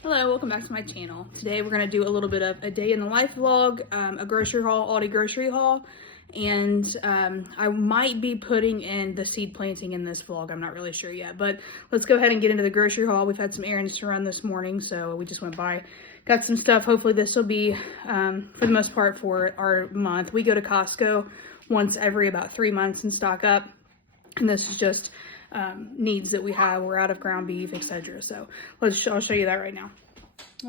Hello, welcome back to my channel. Today we're going to do a little bit of a day in the life vlog, a grocery haul, Aldi Grocery Haul, and I might be putting in the seed planting in this vlog. I'm not really sure yet, but let's go ahead and get into the grocery haul. We've had some errands to run this morning, so we just went by, got some stuff. Hopefully this will be, for the most part, for our month. We go to Costco once every about 3 months and stock up, and this is just needs that we have. We're out of ground beef, etc. So I'll show you that right now.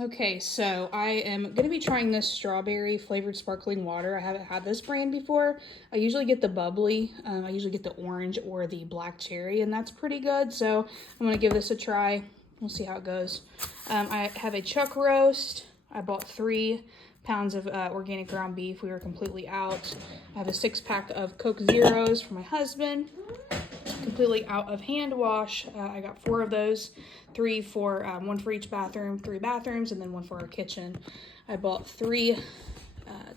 Okay, so I am going to be trying this strawberry flavored sparkling water. I haven't had this brand before. I usually get the bubbly. I usually get the orange or the black cherry, and that's pretty good. So I'm going to give this a try. We'll see how it goes. I have a chuck roast. I bought 3 pounds of organic ground beef. We were completely out. I have a 6-pack of Coke Zeros for my husband. Completely out of hand wash. I got 4 of those, 3 for one for each bathroom, 3 bathrooms, and then 1 for our kitchen. I bought 3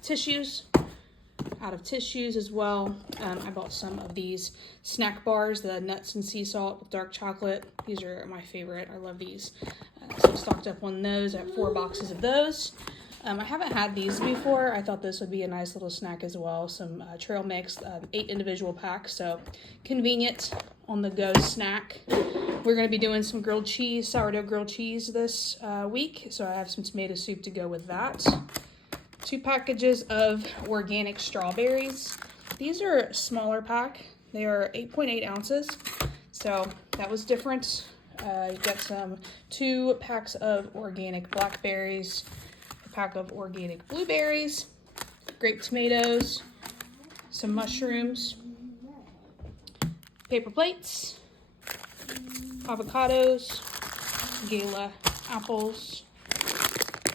tissues, out of tissues as well. I bought some of these snack bars, the nuts and sea salt with dark chocolate. These are my favorite. I love these. So I stocked up on those. I have 4 boxes of those. I haven't had these before. I thought this would be a nice little snack as well. Some trail mix, 8 individual packs, so convenient on the go snack. We're going to be doing some grilled cheese, sourdough grilled cheese this week, so I have some tomato soup to go with that. 2 packages of organic strawberries. These are a smaller pack. They are 8.8 ounces, so that was different. You got some 2 packs of organic blackberries, pack of organic blueberries, grape tomatoes, some mushrooms, paper plates, avocados, gala apples,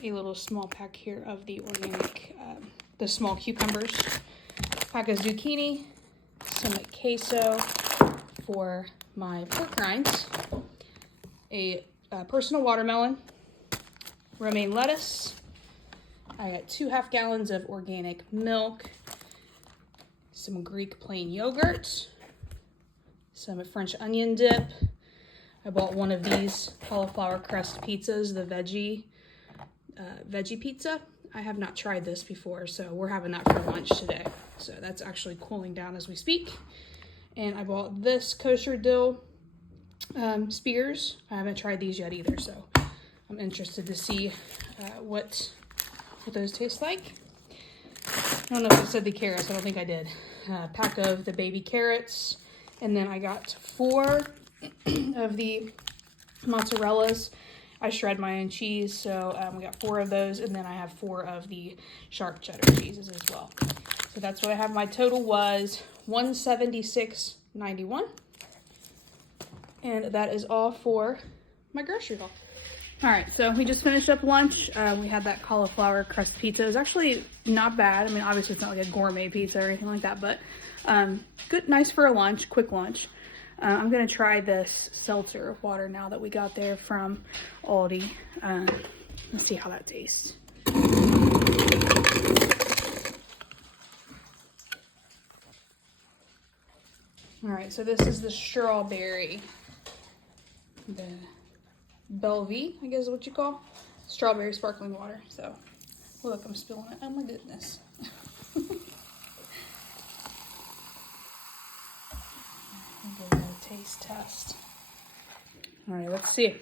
a little small pack here of the organic, the small cucumbers, pack of zucchini, some queso for my pork rinds, a personal watermelon, romaine lettuce. I got 2 half gallons of organic milk, some Greek plain yogurt, some French onion dip. I bought 1 of these cauliflower crust pizzas, the veggie pizza. I have not tried this before, so we're having that for lunch today. So that's actually cooling down as we speak. And I bought this kosher dill spears. I haven't tried these yet either, so I'm interested to see what those taste like. I don't know if it said the carrots. I don't think I did. Pack of the baby carrots. And then I got 4 of the mozzarellas. I shred my own cheese, so we got 4 of those. And then I have 4 of the sharp cheddar cheeses as well. So that's what I have. My total was $176.91. And that is all for my grocery haul. All right, so we just finished up lunch. We had that cauliflower crust pizza. It was actually not bad. I mean, obviously it's not like a gourmet pizza or anything like that, but good, nice for a lunch, quick lunch. I'm gonna try this seltzer water now that we got there from Aldi. Let's see how that tastes. All right, so this is the strawberry. The Belvie, I guess is what you call strawberry sparkling water. So, look, I'm spilling it. Oh my goodness. I'll give it a taste test. All right, let's see.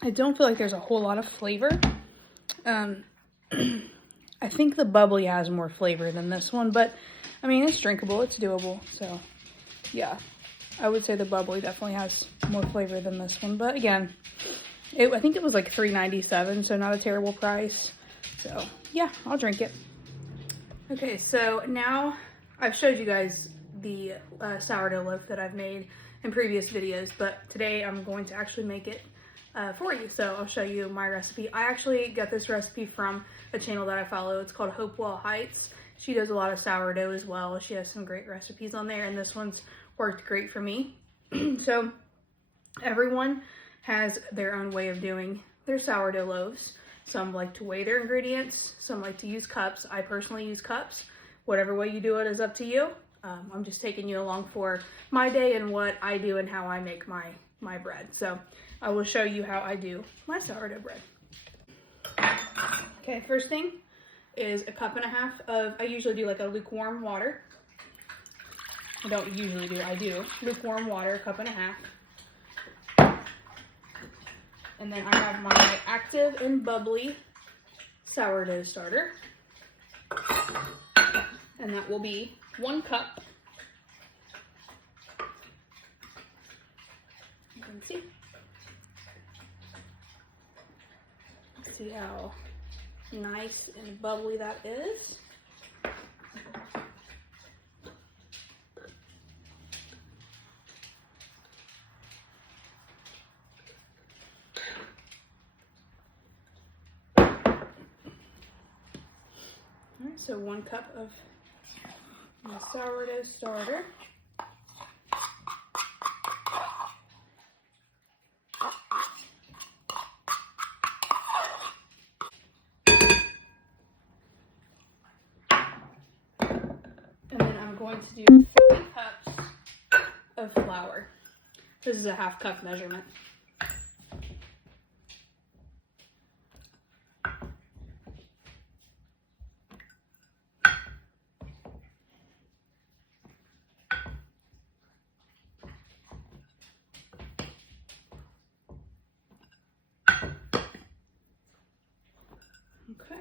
I don't feel like there's a whole lot of flavor. I think the bubbly has more flavor than this one, but I mean, it's drinkable, it's doable. So yeah, I would say the bubbly definitely has more flavor than this one. But again, I think it was like $3.97, so not a terrible price. So yeah, I'll drink it. Okay, so now I've showed you guys the sourdough loaf that I've made in previous videos, but today I'm going to actually make it for you. So I'll show you my recipe. I actually got this recipe from a channel that I follow. It's called Hopewell Heights. She does a lot of sourdough as well. She has some great recipes on there, and this one's worked great for me. So everyone has their own way of doing their sourdough loaves. Some like to weigh their ingredients. Some like to use cups. I personally use cups. Whatever way you do it is up to you. I'm just taking you along for my day and what I do and how I make my bread. So I will show you how I do my sourdough bread. Okay, first thing is a cup and a half of, I usually do like a lukewarm water. I don't usually do, I do. Lukewarm water, a cup and a half. And then I have my active and bubbly sourdough starter. And that will be 1 cup. You can see. See how nice and bubbly that is. Alright, so 1 cup of my sourdough starter. And then I'm going to do 3 cups of flour. This is a 1/2 cup measurement. Okay,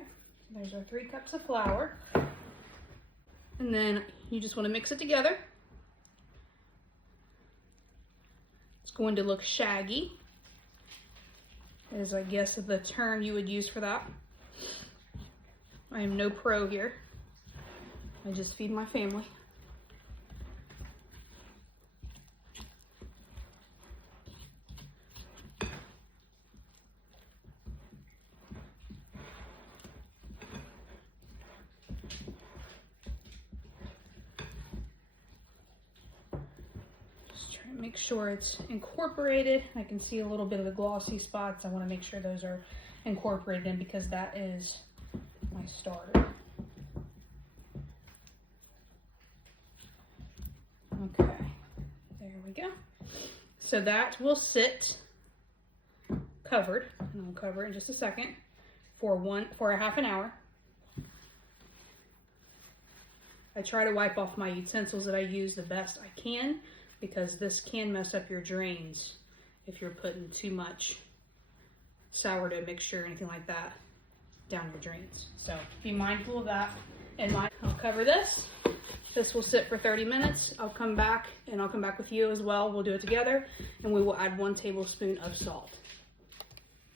there's our 3 cups of flour. And then you just want to mix it together. It's going to look shaggy, is I guess the term you would use for that. I am no pro here. I just feed my family. Make sure it's incorporated. I can see a little bit of the glossy spots. I want to make sure those are incorporated in because that is my starter. Okay, there we go. So that will sit covered, and I'll cover it in just a second, for a half an hour. I try to wipe off my utensils that I use the best I can, because this can mess up your drains if you're putting too much sourdough mixture or anything like that down your drains. So be mindful of that. I'll cover this. This will sit for 30 minutes. I'll come back with you as well. We'll do it together, and we will add 1 tablespoon of salt.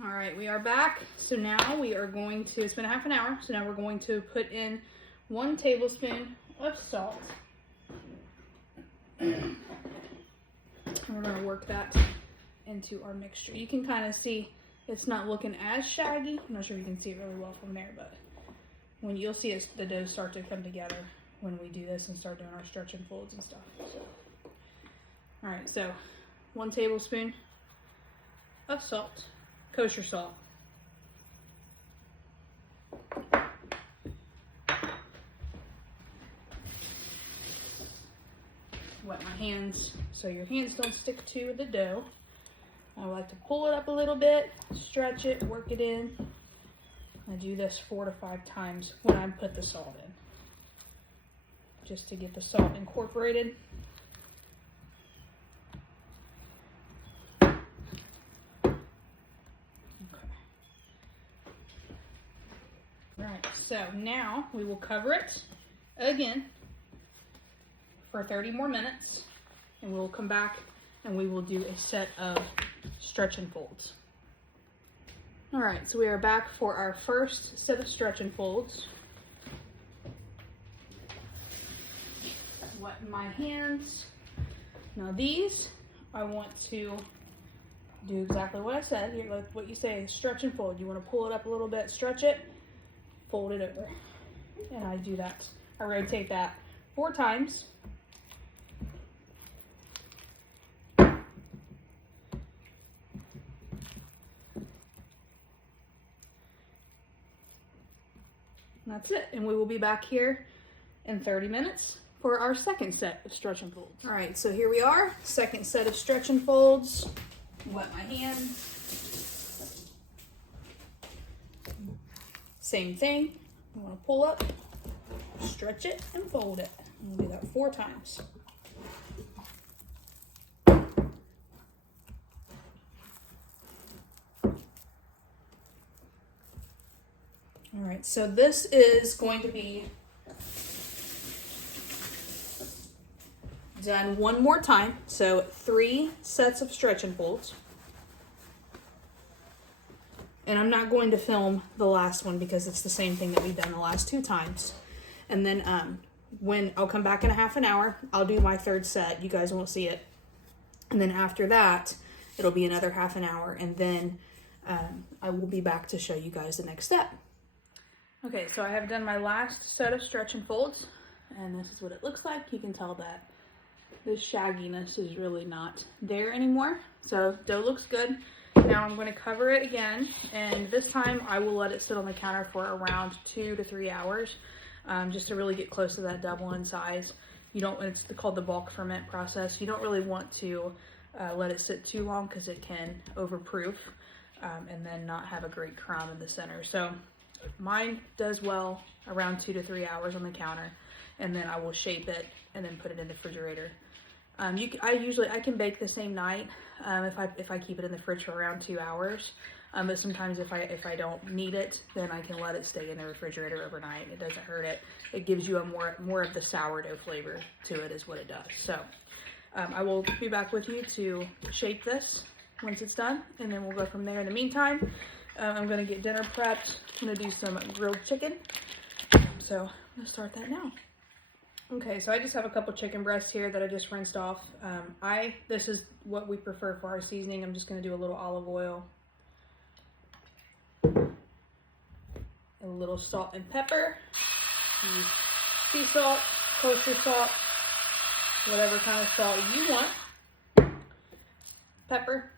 All right, we are back. So now we are going to, it's been a half an hour, so now we're going to put in 1 tablespoon of salt. And we're going to work that into our mixture. You can kind of see it's not looking as shaggy. I'm not sure if you can see it really well from there, but when you'll see it, the dough start to come together when we do this and start doing our stretch and folds and stuff. So, all right, so 1 tablespoon of salt, kosher salt. Wet my hands so your hands don't stick to the dough. I like to pull it up a little bit, stretch it, work it in. I do this 4 to 5 times when I put the salt in, just to get the salt incorporated. Okay. Right, so now we will cover it again for 30 more minutes, and we'll come back and we will do a set of stretch and folds. All right, so we are back for our first set of stretch and folds. Wet my hands. Now these, I want to do exactly what I said. Like what you say, stretch and fold. You want to pull it up a little bit, stretch it, fold it over. And I do that. I rotate that 4 times. And that's it. And we will be back here in 30 minutes for our second set of stretch and folds. All right, so here we are, second set of stretch and folds. Wet my hand. Same thing. I'm gonna pull up, stretch it, and fold it. I'm gonna do that 4 times. All right, so this is going to be done one more time. So 3 sets of stretch and folds. And I'm not going to film the last one because it's the same thing that we've done the last 2 times. And then when I'll come back in a half an hour, I'll do my 3rd set. You guys won't see it. And then after that, it'll be another half an hour. And then I will be back to show you guys the next step. Okay, so I have done my last set of stretch and folds. And this is what it looks like. You can tell that the shagginess is really not there anymore. So dough looks good. Now I'm going to cover it again, and this time I will let it sit on the counter for around 2 to 3 hours, just to really get close to that double in size. You don't, it's called the bulk ferment process. You don't really want to let it sit too long because it can overproof and then not have a great crown in the center. So mine does well around 2 to 3 hours on the counter, and then I will shape it and then put it in the refrigerator. I can bake the same night if I keep it in the fridge for around 2 hours. But sometimes if I don't need it, then I can let it stay in the refrigerator overnight. It doesn't hurt it. It gives you a more of the sourdough flavor to it is what it does. So I will be back with you to shape this once it's done, and then we'll go from there. In the meantime, I'm going to get dinner prepped. I'm going to do some grilled chicken. So I'm going to start that now. Okay, so I just have a couple chicken breasts here that I just rinsed off. This is what we prefer for our seasoning. I'm just going to do a little olive oil, a little salt and pepper, use sea salt, kosher salt, whatever kind of salt you want, pepper,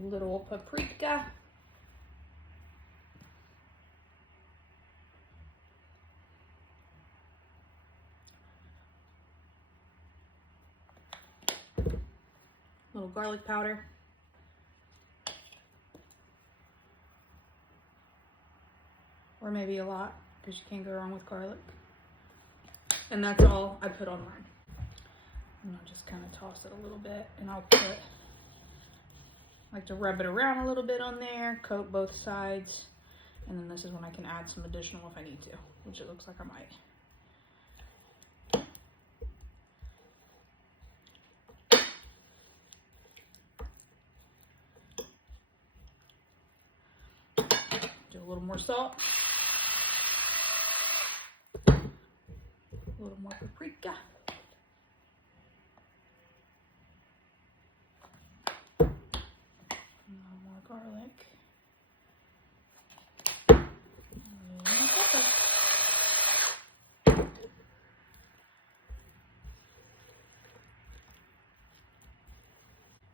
little paprika, little garlic powder, or maybe a lot because you can't go wrong with garlic. And that's all I put on mine. And I'll just kind of toss it a little bit, and I'll put, I like to rub it around a little bit on there, coat both sides, and then this is when I can add some additional if I need to, which it looks like I might. Do a little more salt, a little more paprika. Garlic.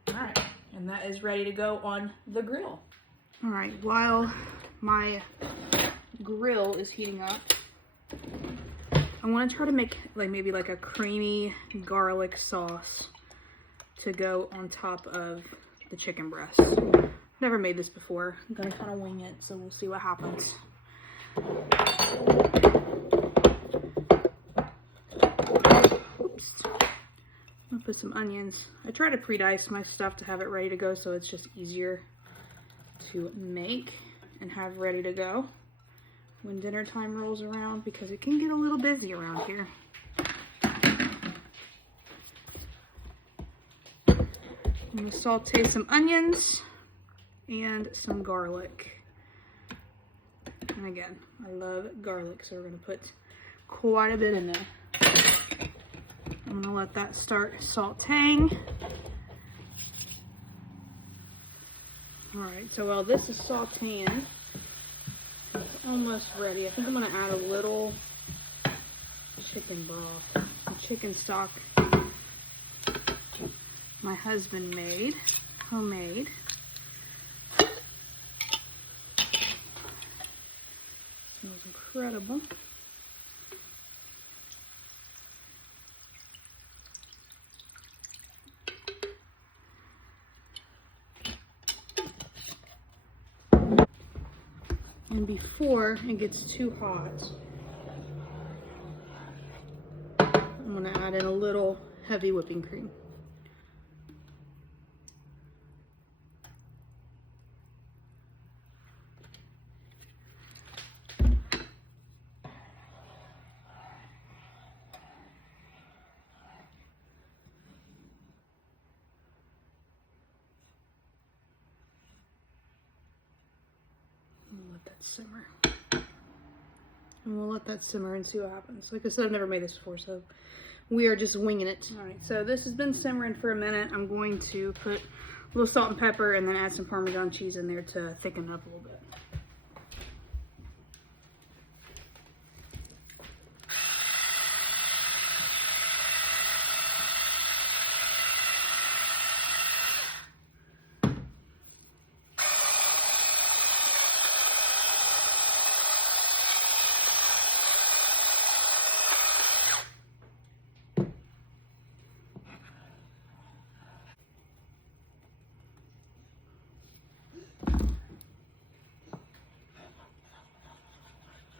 All right, and that is ready to go on the grill. All right, while my grill is heating up, I want to try to make maybe a creamy garlic sauce to go on top of the chicken breast. Never made this before. I'm gonna kind of wing it, so we'll see what happens. Oops. I'm gonna put some onions. I try to pre-dice my stuff to have it ready to go, so it's just easier to make and have ready to go when dinner time rolls around, because it can get a little busy around here. I'm gonna saute some onions and some garlic. And again, I love garlic, so we're gonna put quite a bit in there. I'm gonna let that start sauteing. All right, so while this is sauteing, it's almost ready. I think I'm gonna add a little chicken broth, some chicken stock. my husband made, homemade. Smells incredible. And before it gets too hot, I'm going to add in a little heavy whipping cream. Let that simmer. And we'll let that simmer and see what happens. Like I said, I've never made this before, so we are just winging it. All right, so this has been simmering for a minute. I'm going to put a little salt and pepper and then add some Parmesan cheese in there to thicken it up a little bit.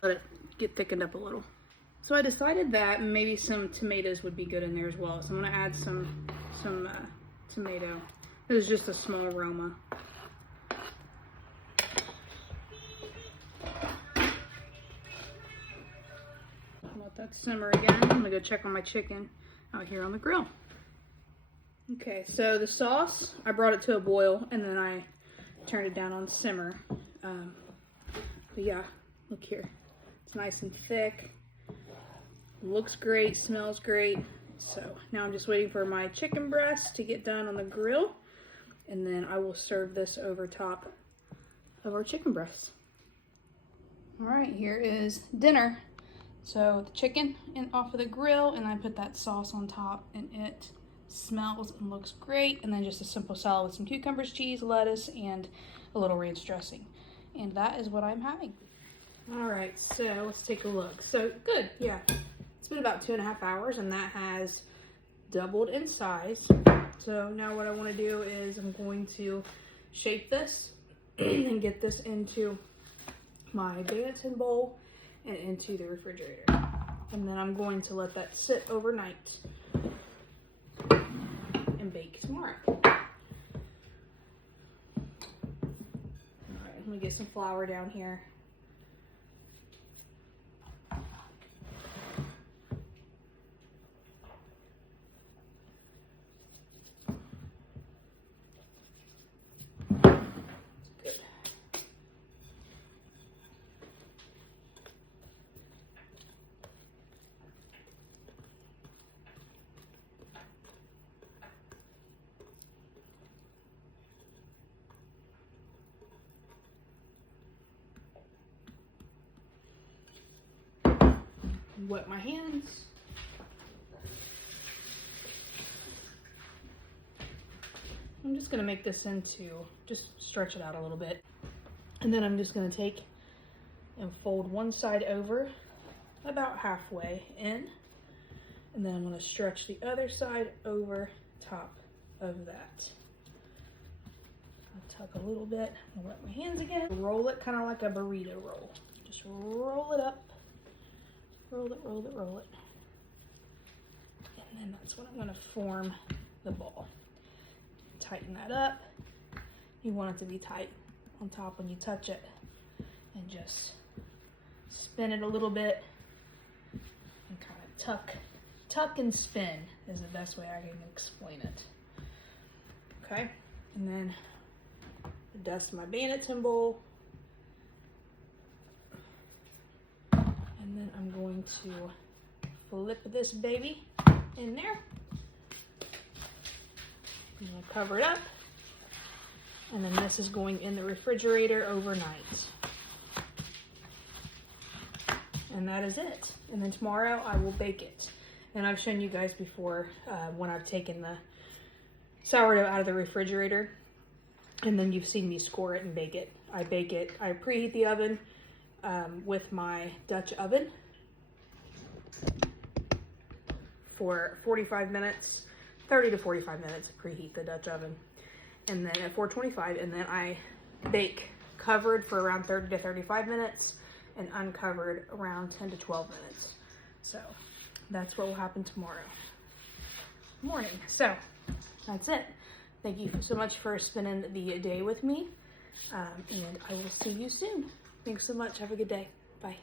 Let it get thickened up a little. So I decided that maybe some tomatoes would be good in there as well. So I'm going to add some tomato. This is just a small aroma. Let that simmer again. I'm going to go check on my chicken out here on the grill. Okay, so the sauce, I brought it to a boil and then I turned it down on simmer. But yeah, look here. It's nice and thick, looks great, smells great. So now I'm just waiting for my chicken breast to get done on the grill, and then I will serve this over top of our chicken breast. All right, here is dinner. So the chicken off of the grill, and I put that sauce on top, and it smells and looks great. And then just a simple salad with some cucumbers, cheese, lettuce, and a little ranch dressing. And that is what I'm having. All right, so let's take a look. So good, yeah. It's been about 2.5 hours and that has doubled in size. So now what I want to do is I'm going to shape this and get this into my Banneton bowl and into the refrigerator. And then I'm going to let that sit overnight and bake tomorrow. All right, let me get some flour down here. Wet my hands. I'm just going to make this into, just stretch it out a little bit. And then I'm just going to take and fold one side over about halfway in. And then I'm going to stretch the other side over top of that. I'll tuck a little bit. I'll wet my hands again. Roll it kind of like a burrito roll. Just roll it up. Roll it, roll it, roll it. And then that's what I'm going to form the ball. Tighten that up. You want it to be tight on top when you touch it. And just spin it a little bit. And kind of tuck and spin is the best way I can explain it. Okay, and then dust my Banneton bowl. And then I'm going to flip this baby in there. I'm going to cover it up. And then this is going in the refrigerator overnight. And that is it. And then tomorrow I will bake it. And I've shown you guys before when I've taken sourdough out of the refrigerator, and then you've seen me score it and bake it. I preheat the oven with my Dutch oven for 45 minutes, 30 to 45 minutes, preheat the Dutch oven. And then at 425, and then I bake covered for around 30 to 35 minutes and uncovered around 10 to 12 minutes. So that's what will happen tomorrow morning. So that's it. Thank you so much for spending the day with me, and I will see you soon. Thanks so much. Have a good day. Bye.